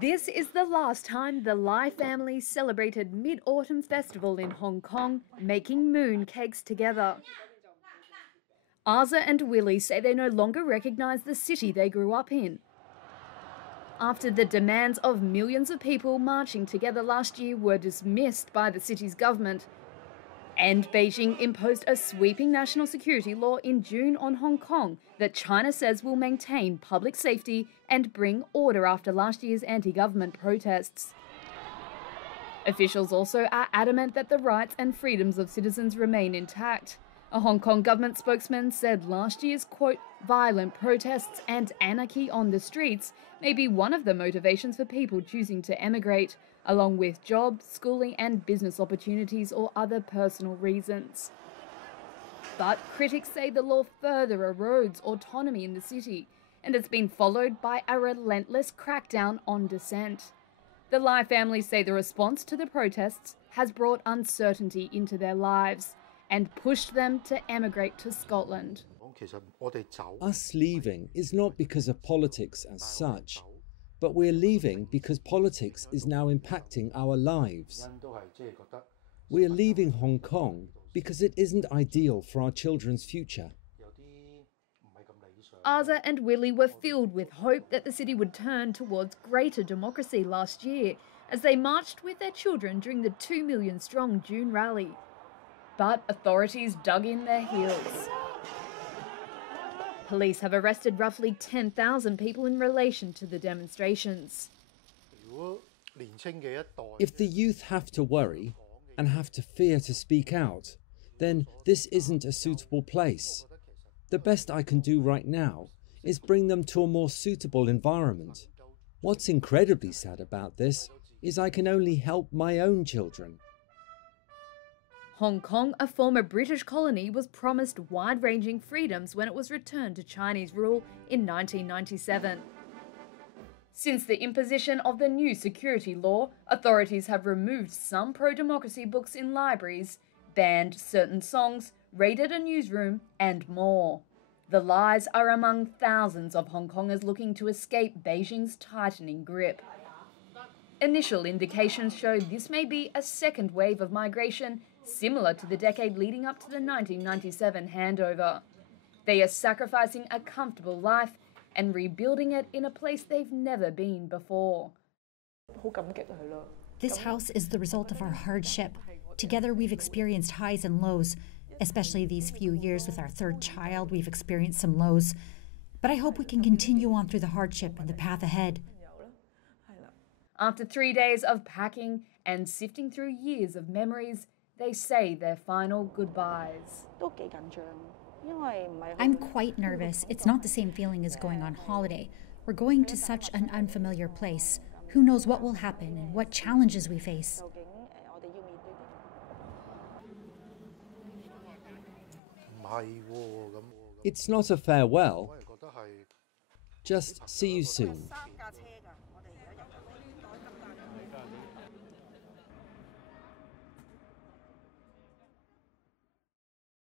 This is the last time the Lai family celebrated Mid-Autumn Festival in Hong Kong, making mooncakes together. Asa and Willie say they no longer recognise the city they grew up in. After the demands of millions of people marching together last year were dismissed by the city's government, and Beijing imposed a sweeping national security law in June on Hong Kong that China says will maintain public safety and bring order after last year's anti-government protests. Officials also are adamant that the rights and freedoms of citizens remain intact. A Hong Kong government spokesman said last year's, quote, violent protests and anarchy on the streets may be one of the motivations for people choosing to emigrate, along with job, schooling and business opportunities or other personal reasons. But critics say the law further erodes autonomy in the city, and it's been followed by a relentless crackdown on dissent. The Lai family say the response to the protests has brought uncertainty into their lives and pushed them to emigrate to Scotland. Us leaving is not because of politics as such, but we're leaving because politics is now impacting our lives. We're leaving Hong Kong because it isn't ideal for our children's future. Asa and Willie were filled with hope that the city would turn towards greater democracy last year as they marched with their children during the 2 million strong June rally. But authorities dug in their heels. Police have arrested roughly 10,000 people in relation to the demonstrations. If the youth have to worry and have to fear to speak out, then this isn't a suitable place. The best I can do right now is bring them to a more suitable environment. What's incredibly sad about this is I can only help my own children. Hong Kong, a former British colony, was promised wide-ranging freedoms when it was returned to Chinese rule in 1997. Since the imposition of the new security law, authorities have removed some pro-democracy books in libraries, banned certain songs, raided a newsroom, and more. The Lais are among thousands of Hong Kongers looking to escape Beijing's tightening grip. Initial indications show this may be a second wave of migration, similar to the decade leading up to the 1997 handover. They are sacrificing a comfortable life and rebuilding it in a place they've never been before. This house is the result of our hardship. Together we've experienced highs and lows, especially these few years with our third child. We've experienced some lows, but I hope we can continue on through the hardship and the path ahead. After 3 days of packing and sifting through years of memories, they say their final goodbyes. I'm quite nervous. It's not the same feeling as going on holiday. We're going to such an unfamiliar place. Who knows what will happen and what challenges we face. It's not a farewell. Just see you soon.